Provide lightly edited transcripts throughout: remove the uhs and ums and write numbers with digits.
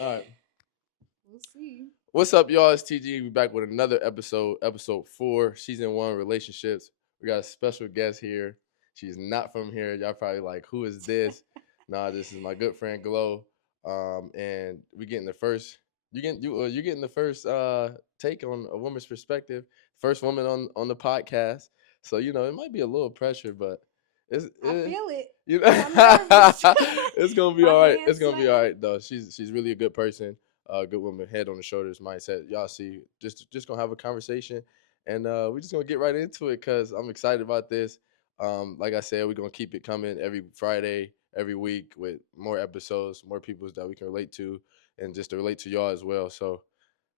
All right. We'll see. What's up, y'all? It's TG. We back with another episode 4, season 1, relationships. We got a special guest here. She's not from here. Y'all probably like, who is this? Nah, this is my good friend Glow. And we getting the first. You getting the first take on a woman's perspective. First woman on the podcast. So it might be a little pressure, but I feel it. you I'm nervous. it's gonna be My all right. It's hands gonna be all sweating. right though. She's really a good person, good woman, head on the shoulders mindset. Y'all see, just gonna have a conversation, and we're just gonna get right into it because I'm excited about this. Like I said, we're gonna keep it coming every Friday, every week with more episodes, more people that we can relate to, and just to relate to y'all as well. So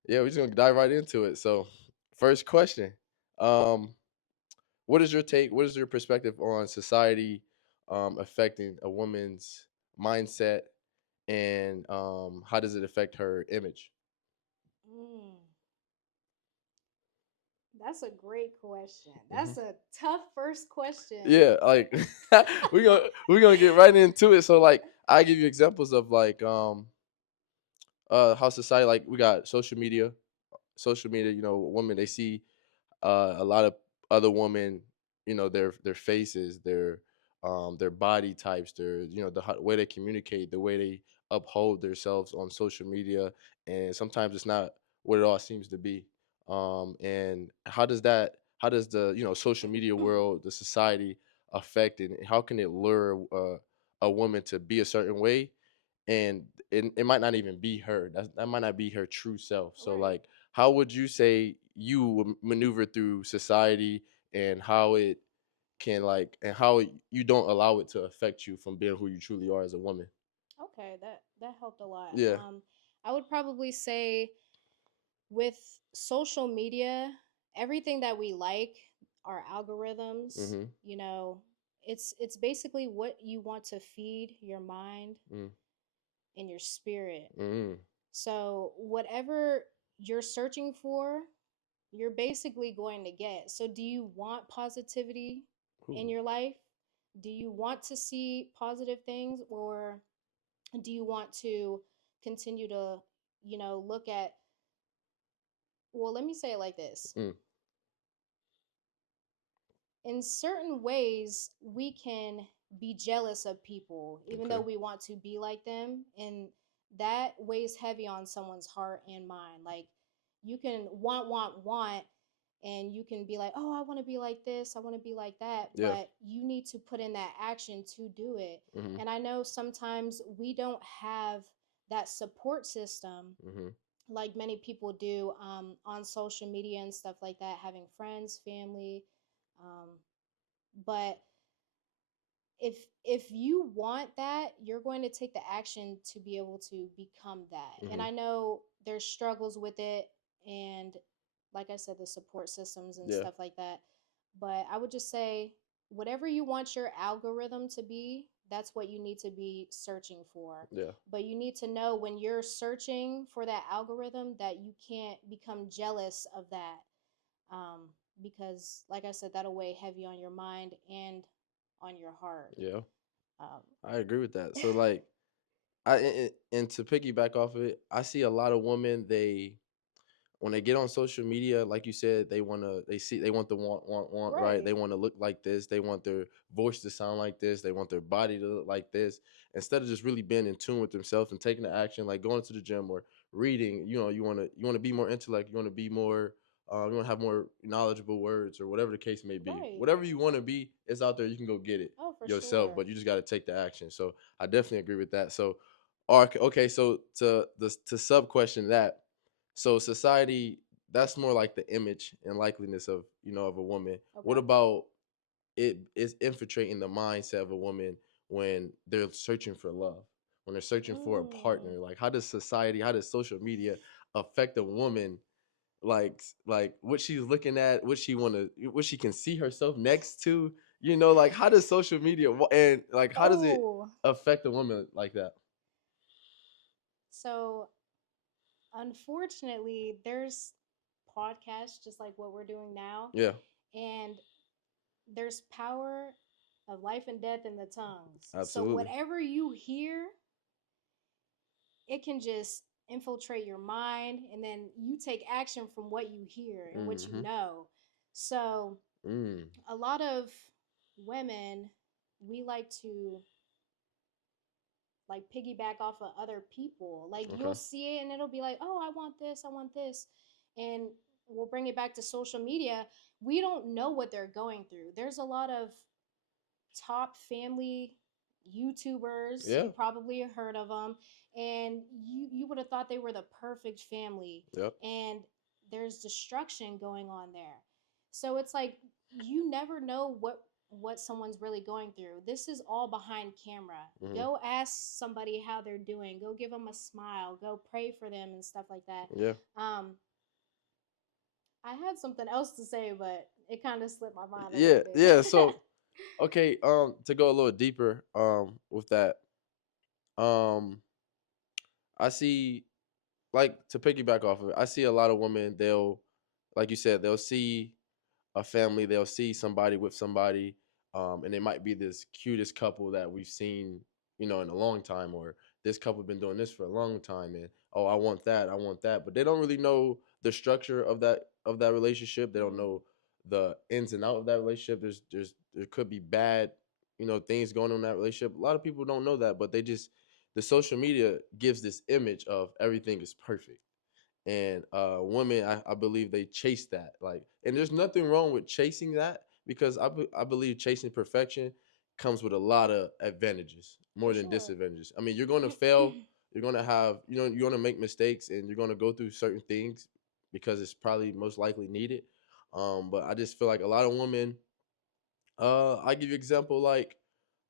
yeah, we're just gonna dive right into it. So first question. Um, what is your take? What is your perspective on society affecting a woman's mindset, and how does it affect her image? Mm, that's a great question. Hmm. That's a tough first question. Yeah, like we're gonna get right into it. So like I give you examples of like how society, like we got social media. Women, they see a lot of other women, their faces, their body types, their way they communicate, the way they uphold themselves on social media, and sometimes it's not what it all seems to be. And how does the social media world, the society affect it? And how can it lure a woman to be a certain way, and it might not even be her. That might not be her true self. So Right. like, how would you say you would maneuver through society, and how it can, like, and how you don't allow it to affect you from being who you truly are as a woman? Okay, that helped a lot. Yeah. I would probably say with social media, everything that we like, our algorithms, Mm-hmm. you know, it's basically what you want to feed your mind Mm-hmm. and your spirit. Mm-hmm. So whatever you're searching for, you're basically going to get. So do you want positivity in Ooh. your life? Do you want to see positive things, or do you want to continue to, look at, well, let me say it like this. Mm. In certain ways, we can be jealous of people even though Okay. we want to be like them, and that weighs heavy on someone's heart and mind. Like, you can want, and you can be like, oh, I want to be like this, I want to be like that, Yeah. but you need to put in that action to do it. Mm-hmm. And I know sometimes we don't have that support system Mm-hmm. like many people do, on social media and stuff like that, having friends, family. um, but if you want that, you're going to take the action to be able to become that. And Mm-hmm. I know there's struggles with it, and like I said, the support systems and Yeah. stuff like that. But I would just say, whatever you want your algorithm to be, that's what you need to be searching for. Yeah. But you need to know when you're searching for that algorithm that you can't become jealous of that, um, because, like I said, that'll weigh heavy on your mind and on your heart. Yeah. Um, I agree with that. So like, and to piggyback off of it, I see a lot of women. They When they get on social media, like you said, they want the want, right? They right. want to look like this. They want their voice to sound like this. They want their body to look like this. Instead of just really being in tune with themselves and taking the action, like going to the gym or reading. You want to be more intellect. You want to be more. You want to have more knowledgeable words, or whatever the case may be. Right. Whatever you want to be, it's out there. You can go get it Oh, for yourself, sure. but you just got to take the action. So I definitely agree with that. So, okay. So to sub question that, so society, that's more like the image and likeliness of a woman. What Okay. about it is infiltrating the mindset of a woman when they're searching for love, when they're searching for a Mm. partner? Like, how does society, how does social media affect a woman? Like what she's looking at, what she can see herself next to. Like, how does social media and like how does it Oh, affect a woman like that? so unfortunately, there's podcasts just like what we're doing now, Yeah, and there's power of life and death in the tongues. So absolutely. whatever you hear, it can just infiltrate your mind, and then you take action from what you hear and what you Mm-hmm. know. So Mm. a lot of women, we like to like piggyback off of other people. Like you'll Okay. see it and it'll be like, "Oh, I want this, I want this." And we'll bring it back to social media. We don't know what they're going through. There's a lot of top family YouTubers. Yeah. You probably heard of them, and you would have thought they were the perfect family. Yep. And there's destruction going on there. So it's like you never know what someone's really going through. This is all behind camera. Mm-hmm. Go ask somebody how they're doing. Go give them a smile. Go pray for them and stuff like that. Yeah. Um, I had something else to say, but it kind of slipped my mind a Yeah. little Yeah. bit. So okay. To go a little deeper. With that. Um, I see, like, to piggyback off of it. I see a lot of women. They'll, like you said, they'll see a family. They'll see somebody with somebody, and it might be this cutest couple that we've seen, in a long time, or this couple been doing this for a long time, and oh, I want that, I want that, but they don't really know the structure of that relationship. They don't Mm, know the ins and out of that relationship. There could be bad, things going on in that relationship. A lot of people don't know that, but the social media gives this image of everything is perfect, and women, I believe they chase that, like, and there's nothing wrong with chasing that, because I believe chasing perfection comes with a lot of advantages for more than sure. disadvantages. I mean, you're going to fail, you're going to have, you're going to make mistakes, and you're going to go through certain things because it's probably most likely needed. But I just feel like a lot of women, I give you an example, like,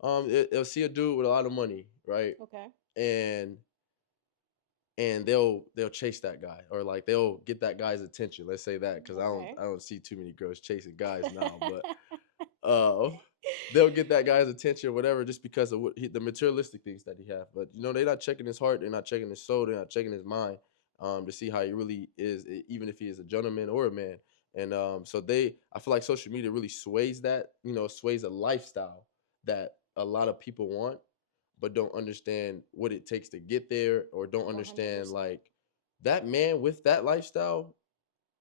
they'll see a dude with a lot of money, right, Okay. and they'll chase that guy, or like they'll get that guy's attention. Let's say that, because I don't Okay. I don't see too many girls chasing guys now, but they'll get that guy's attention or whatever, just because of the materialistic things that he have. But they're not checking his heart, they're not checking his soul, they're not checking his mind, to see how he really is, even if he is a gentleman or a man. And so I feel like social media really sways that, sways a lifestyle that a lot of people want, but don't understand what it takes to get there, or don't understand, 100%. like, that man with that lifestyle,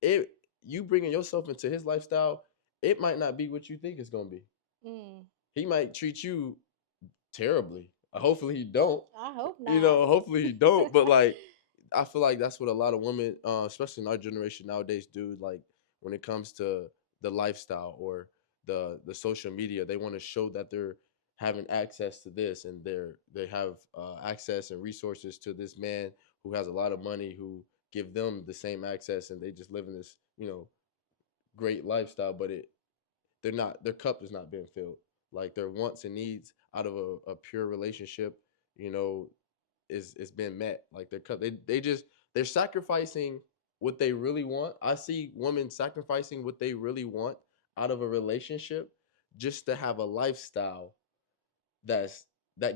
it you bringing yourself into his lifestyle, it might not be what you think it's going to be. Mm, He might treat you terribly. Hopefully he don't. I hope not. Hopefully he don't. But, like, I feel like that's what a lot of women, especially in our generation nowadays, do. Like, when it comes to the lifestyle, or the social media, they want to show that they're having access to this, and they have access and resources to this man who has a lot of money, who give them the same access, and they just live in this, great lifestyle. But their cup is not being filled. Like, their wants and needs out of a pure relationship, you know, is being met. Like, their cup, they're sacrificing what they really want. I see women sacrificing what they really want out of a relationship, just to have a lifestyle that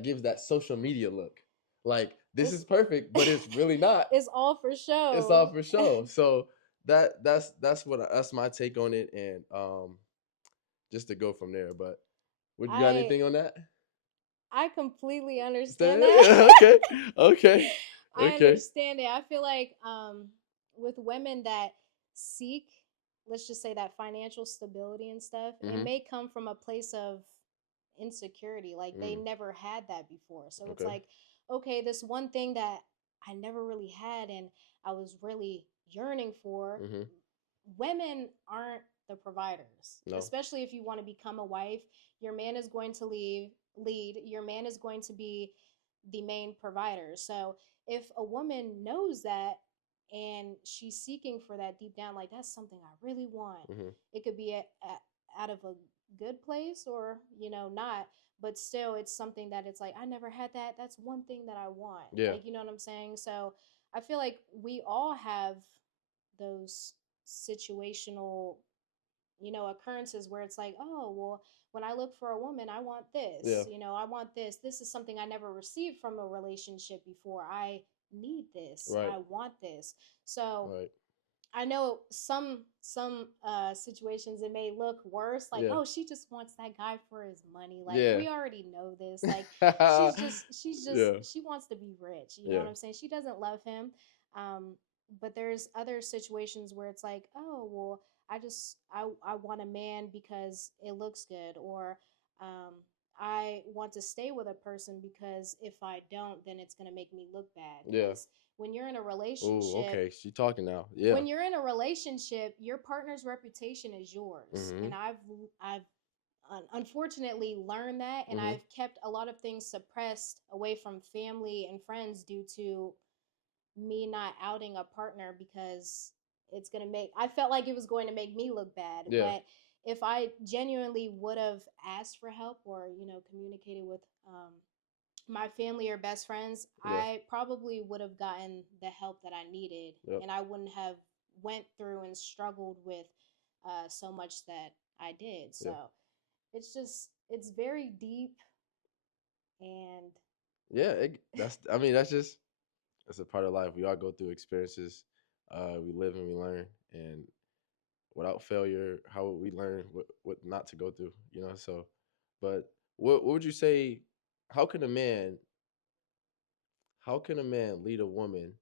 gives that social media look. Like, this It's is perfect, but it's really not. it's all for It's show. all for show. So that's my take on it, and just to go from there. But would you got I anything on that? I completely understand that. Okay, okay, I okay. understand it. I feel like with women that seek, let's just say, that financial stability and stuff, it Mm-hmm. may come from a place of insecurity. Like they Mm, never had that before. So it's okay. like, okay, this one thing that I never really had and I was really yearning for. Mm-hmm. Women aren't the providers, No. especially if you want to become a wife. Your man is going to lead. Your man is going to be the main provider. So if a woman knows that and she's seeking for that deep down, like that's something I really want. Mm-hmm. It could be out of a good place or not, but still it's something that it's like I never had that. That's one thing that I want. Yeah. Like you know what I'm saying? So I feel like we all have those situational occurrences where it's like, oh well, when I look for a woman, I want Yeah. this, I want this is something I never received from a relationship before. I need this, Right. I want this. So Right. I know some situations it may look worse, like, Yeah. oh, she just wants that guy for his money. Like Yeah. we already know this. Like Yeah. she wants to be rich. You know Yeah. what I'm saying? She doesn't love him. Um, but there's other situations where it's like, oh well, I want a man because it looks good, or um, I want to stay with a person because if I don't, then it's gonna make me look bad. Yeah. Because when you're in a Oh, relationship, okay. She talking now. Yeah. when you're in a relationship, your partner's reputation is yours. Mhm. And I've unfortunately learned that, and Mhm. I've kept a lot of things suppressed away from family and friends due to me not outing a partner because it's going to make I felt like it was going to make me look bad. Yeah. But if I genuinely would have asked for help, or communicated with my family or best friends, Yeah. I probably would have gotten the help that I needed, Yep. and I wouldn't have went through and struggled with so much that I did. Yeah. So it's very deep, and Yeah. That's. I mean, that's a part of life. We all go through experiences. We live and we learn, and without failure, how would we learn what not to go through? So, but what would you say? How can a man? How can a man lead a woman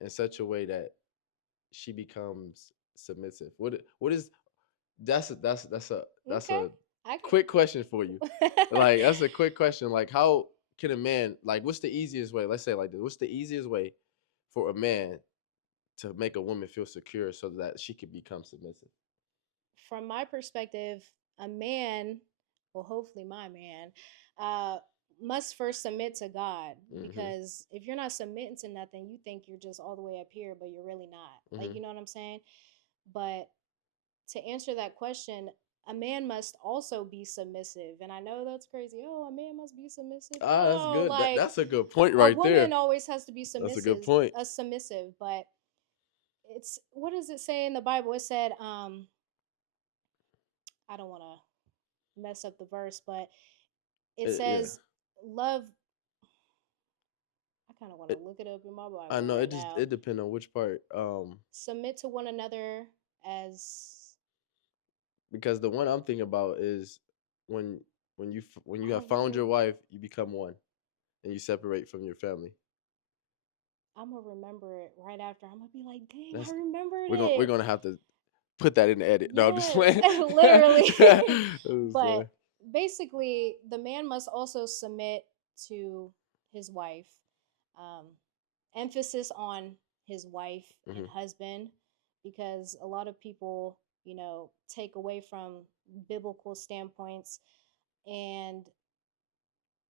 in such a way that she becomes submissive? What is that's okay, a I quick question for you. can. Like that's a quick question. Like how can a man like what's the easiest way? Let's say like this. What's the easiest way for a man to make a woman feel secure so that she can become submissive? From my perspective, a man, well, hopefully my man, uh, must first submit to God. Mhm. Because if you're not submitting to nothing, you think you're just all the way up here, but you're really not. Like, Mhm. you know what I'm saying? But to answer that question, a man must also be submissive. And I know that's crazy. Oh, a man must be submissive. That's No, good. like That's a good point a right woman there. always has to be That's a good point. submissive. But it's, what does it say in the Bible? It said, I don't want to mess up the verse, but it Yeah. says love. I kind of want to It, look it up in my I Bible know right it just now. it depends on which part. Submit to one another as. Because the one I'm thinking about is when when you have found Oh, your wife, you become one, and you separate from your family. I'm gonna remember it right after. I'm gonna be like, dang, I That's remembered we're it. gonna have to put that in the edit. No, I'm just Yes, playing. literally. I'm just But playing. basically, the man must also submit to his wife. Um, Emphasis on his wife and Mhm. husband, because a lot of people, take away from biblical standpoints. And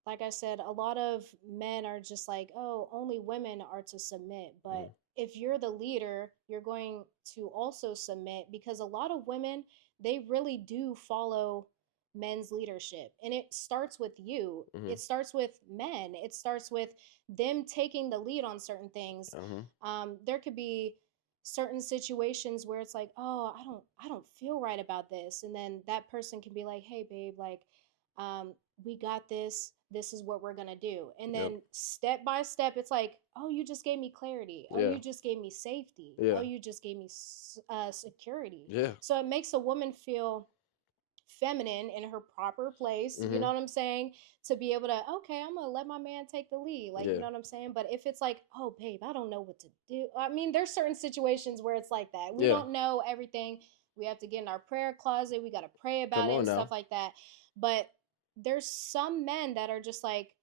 like I said, a lot of men are just like, oh, only women are to submit. Mhm. But if you're the leader, you're going to also submit, because a lot of women, they really do follow men's leadership. And it starts with you, Mhm. it starts with men, it starts with them taking the lead on certain things. Uh-huh. There could be certain situations where it's like, oh, I don't feel right about this, and then that person can be like, hey babe, like, we got this, this is what we're gonna do. And Yep. then step by step, it's like, oh, you just gave me clarity, oh, Yeah. you just gave me safety, Yeah. oh, you just gave me security. Yeah. So it makes a woman feel feminine in her proper place, you know Mhm. what I'm saying, to be able to, okay, I'm gonna let my man take the lead, like, you Yeah. know what I'm saying. But if it's like, oh babe, I don't know what to do, I mean, there's certain situations where it's like that, we Yeah. don't know everything, we have to get in our prayer closet, we got to pray Come about it on and stuff now. like that. But there's some men that are just like,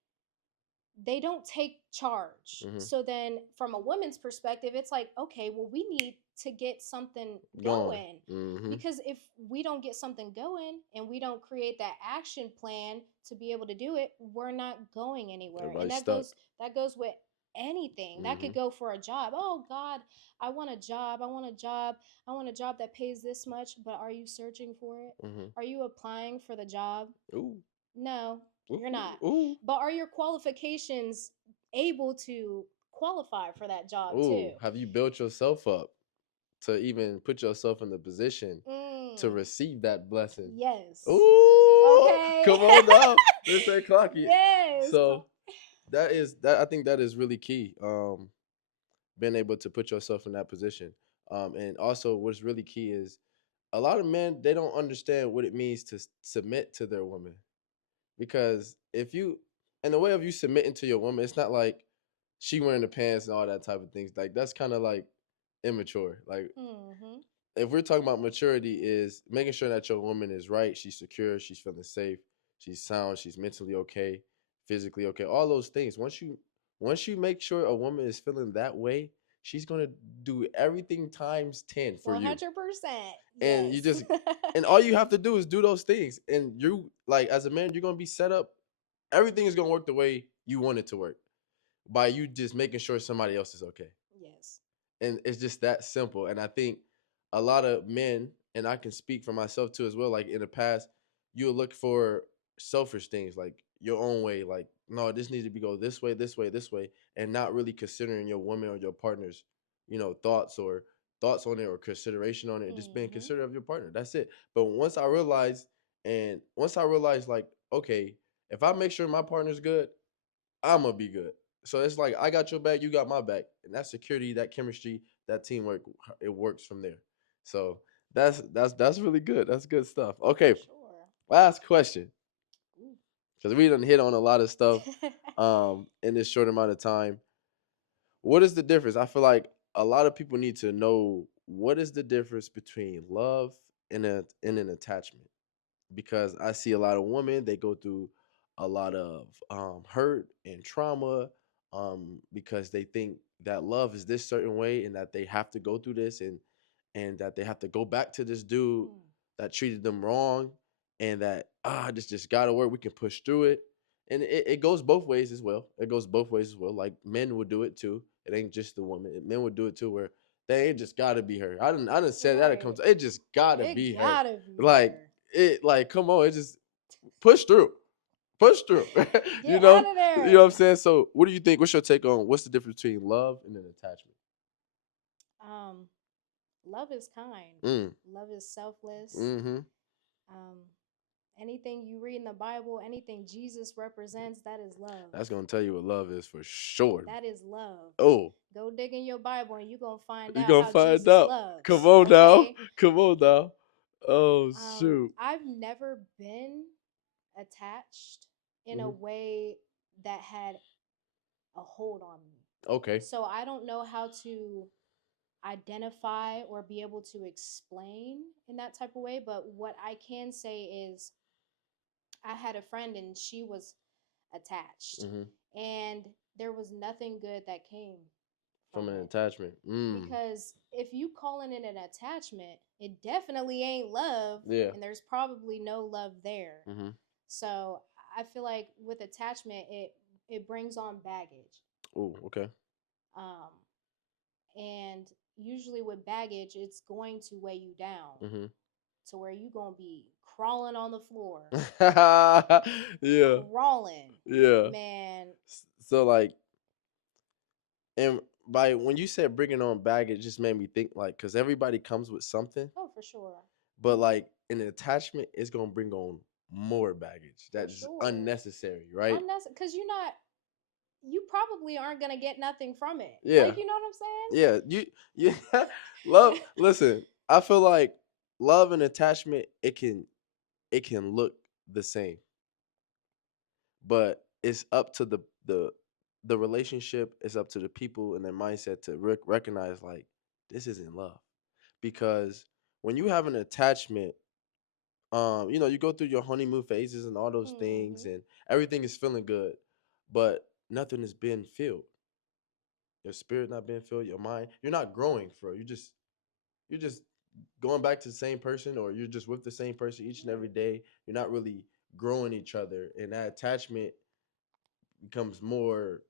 they don't take charge. Mhm. So then from a woman's perspective, it's like, okay, well, we need to get something Going. going. Mhm. Because if we don't get something going and we don't create that action plan to be able to do it, we're not going anywhere. And Everybody's that stuck. goes with anything. That could Mhm. go for a job. Oh God, I want a job. I want a job. I want a job that pays this much, but are you searching for it? Mhm. Are you applying for the job? Ooh. No, you're Ooh. not. Ooh. But are your qualifications able to qualify for that job too? Ooh. Have you built yourself up to even put yourself in the position to Mm, receive that blessing? yes. Ooh, Okay. come on now. Let's say clock it. Yes. So that I think that is really key. Being able to put yourself in that position. And also, what's really key is a lot of men they don't understand what it means to submit to their woman because if you in the way of you submitting to your woman, it's not like she wearing the pants and all that type of things. Like that's kind of like immature. Like Mm-hmm. if we're talking about maturity is making sure that your woman is right, she's secure, she's feeling safe, she's sound, she's mentally okay, physically okay, all those things. Once you make sure a woman is feeling that way, she's gonna do everything times 10 for you. 100%. And you Yes. just and all you have to do is do those things. And you like as a man, you're gonna be set up, everything is gonna work the way you want it to work by you just making sure somebody else is okay. Yes. And it's just that simple. And I think a lot of men, and I can speak for myself too as well. Like in the past, you'll look for selfish things, like your own way. Like no, this needs to be go this way, this way, this way, and not really considering your woman or your partner's, thoughts on it or consideration on it. Just being Mm-hmm. considerate of your partner. That's it. But once I realized, like, okay, if I make sure my partner's good, I'm gonna be good. So it's like I got your back, you got my back, and that security, that chemistry, that teamwork, it works from there. So that's really good. That's good stuff. For Okay, sure. last question, Ooh. because we done hit on a lot of stuff in this short amount of time. What is the difference? I feel like a lot of people need to know what is the difference between love and an attachment because I see a lot of women they go through a lot of hurt and trauma because they think that love is this certain way and that they have to go through this and that they have to go back to this dude Mm. that treated them wrong and that this just gotta work. We can push through it. And it goes both ways as well. It goes both ways as well. Like men would do it too. It ain't just the woman. Men would do it too where they ain't just gotta be her. I didn't say that it Right. comes it just gotta It be her. gotta be Like her. like come on, it just push through. Push through. you Get know? out of You know what there. I'm saying? So what do you think? What's your take on what's the difference between love and an attachment? Um, love is kind. Mm. Love is selfless. Mm-hmm. Um, anything you read in the Bible, anything Jesus represents, that is love. That's gonna tell you what love is for sure. That is love. Oh, Go dig in your Bible and you're going to find you out gonna how find Jesus out. Come loves. on now. Okay. Come on now. Oh shoot. I've never been attached in a Hmm. way that had a hold on me. Okay. So I don't know how to identify or be able to explain in that type of way. But what I can say is I had a friend and she was attached, Hmm. and there was nothing good that came From from an it. attachment. Mm. Because if you calling it an attachment, it definitely ain't love, Yeah. and there's probably no love there. Hmm. So I feel like with attachment, it brings on baggage. Oh, okay. Um, and usually with baggage, it's going to weigh you down Hmm. to where you gonna be crawling on the floor, yeah. crawling, Yeah. man. So like, and by when you said bringing on baggage, it just made me think like, because everybody comes with something, Oh, for sure, but like an attachment is gonna bring on more baggage for that's sure. unnecessary, right? Unnecessary, because you probably aren't gonna get nothing from it. Yeah. Like, you know what I'm saying? Yeah. Yeah. Love. Listen, I feel like love and attachment it can look the same, but it's up to the relationship. It's up to the people and their mindset to recognize like this isn't love because when you have an attachment, you go through your honeymoon phases and all those things, Hmm. and everything is feeling good, but nothing has been filled. Your spirit not being filled, your mind. You're not growing, bro. You're just going back to the same person, or you're just with the same person each and every day. You're not really growing each other, and that attachment becomes more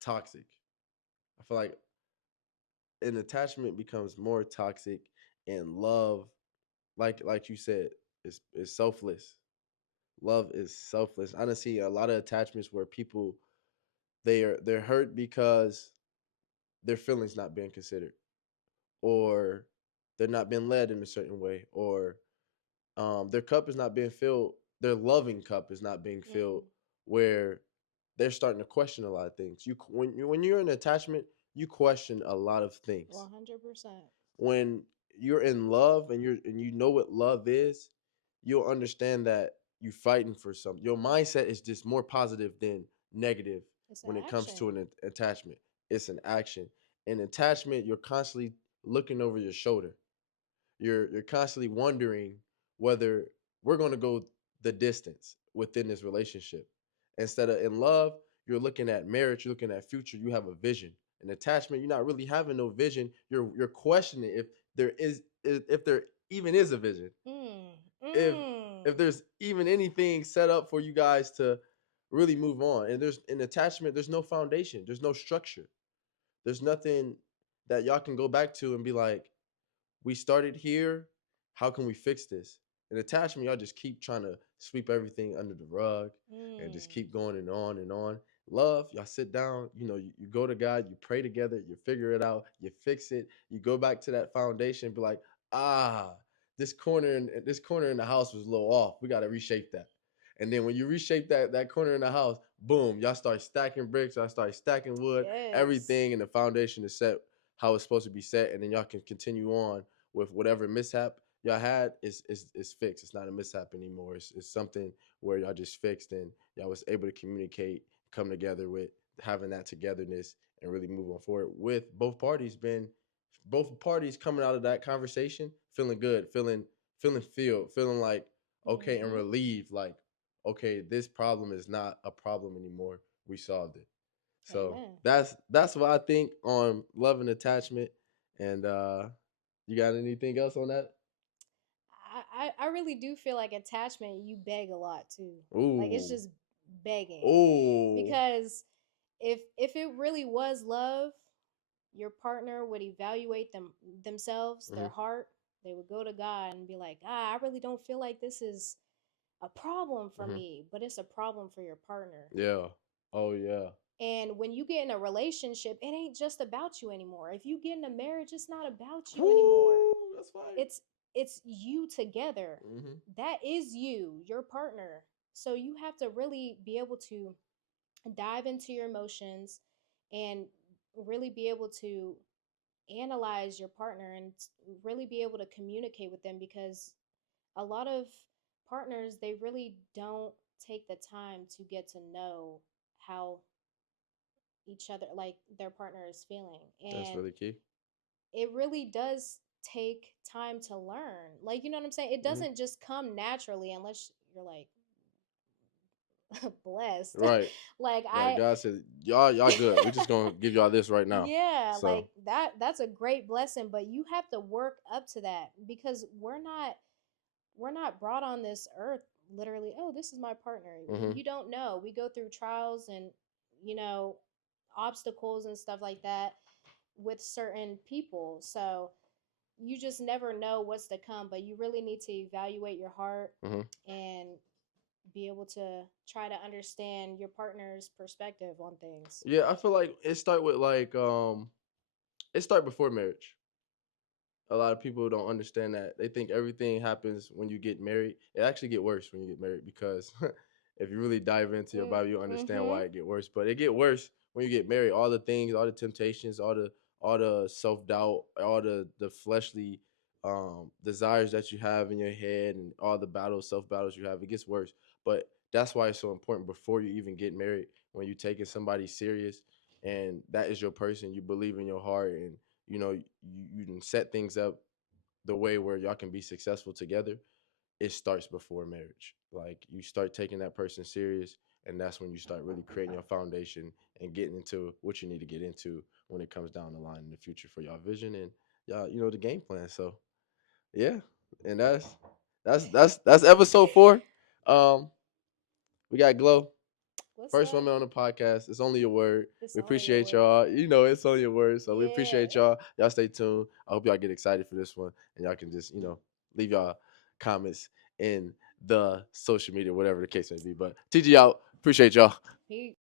toxic. I feel like an attachment becomes more toxic, and love, like you said, is selfless. Love is selfless. I don't see a lot of attachments where people they're hurt because their feelings not being considered, or they're not being led in a certain way, or their cup is not being filled. Their loving cup is not being filled, Mm. where they're starting to question a lot of things. When you're in an attachment, you question a lot of things. 100%. When you're in love and you know what love is, you'll understand that you fighting for something. Your mindset is just more positive than negative It's an when it comes to action. an attachment. It's an action. In attachment, you're constantly looking over your shoulder. You're constantly wondering whether we're going to go the distance within this relationship. Instead of in love, you're looking at marriage, you're looking at future, you have a vision. An attachment, you're not really having no vision. You're questioning if if there even is a vision. Mm, If mm. if there's even anything set up for you guys to really move on. And there's an attachment, there's no foundation, there's no structure. There's nothing that y'all can go back to and be like, we started here. How can we fix this? In attachment, y'all just keep trying to sweep everything under the rug and just Mm. keep going and on and on. Love, y'all sit down, you go to God, you pray together, you figure it out, you fix it, you go back to that foundation, be like, ah, this corner in the house was a little off. We gotta reshape that. And then when you reshape that corner in the house, boom, y'all start stacking bricks, y'all start stacking wood, Yes. everything, and the foundation is set how it's supposed to be set, and then y'all can continue on with whatever mishap y'all had is fixed. It's not a mishap anymore. It's something where y'all just fixed and y'all was able to communicate, come together with having that togetherness and really move on forward with both parties coming out of that conversation feeling good, feeling filled, feeling like okay and Mm-hmm. relieved, like okay, this problem is not a problem anymore. We solved it. So Amen. that's what I think on love and attachment. And you got anything else on that? I really do feel like attachment, you beg a lot too. Like it's Ooh. just begging. Ooh. Because if it really was love, your partner would evaluate themselves, Hmm. their heart. They would go to God and be like, "Ah, I really don't feel like this is a problem for Hmm. me, but it's a problem for your partner." Yeah. Oh yeah. And when you get in a relationship, it ain't just about you anymore. If you get in a marriage, it's not about you anymore. Ooh, that's fire. It's you together. Hmm. That is you, your partner. So you have to really be able to dive into your emotions and really be able to analyze your partner and really be able to communicate with them, because a lot of partners, they really don't take the time to get to know how each other, like their partner, is feeling. That's And really key. it really does take time to learn, like, you know what I'm saying, it Hmm. doesn't just come naturally unless you're like blessed. Right. Like Like I God said, y'all good. We just gonna give y'all this right now. Yeah, So. like that's a great blessing, but you have to work up to that, because we're not brought on this earth literally, oh, this is my partner. Hmm. You don't know. We go through trials and, you know, obstacles and stuff like that with certain people. So you just never know what's to come, but you really need to evaluate your heart Hmm. and be able to try to understand your partner's perspective on things. Yeah, I feel like it start before marriage. A lot of people don't understand that. They think everything happens when you get married. It actually get worse when you get married because if you really dive into your Bible, you understand Mm-hmm. why it get worse. But it get worse when you get married. All the things, all the temptations, all the self doubt, all the fleshly desires that you have in your head, and all the self battles you have. It gets worse. But that's why it's so important before you even get married. When you taking somebody serious, and that is your person, you believe in your heart, and you can set things up the way where y'all can be successful together. It starts before marriage. Like you start taking that person serious, and that's when you start really creating your foundation and getting into what you need to get into when it comes down the line in the future for y'all vision and y'all, the game plan. So yeah, and that's episode 4. Um, we got Glow. What's First up? woman on the podcast. It's only a word. It's We only a appreciate word. y'all. It's only a word. So we Yeah. appreciate y'all. Y'all stay tuned. I hope y'all get excited for this one. And y'all can just, leave y'all comments in the social media, whatever the case may be. But TG out. Appreciate y'all. Peace.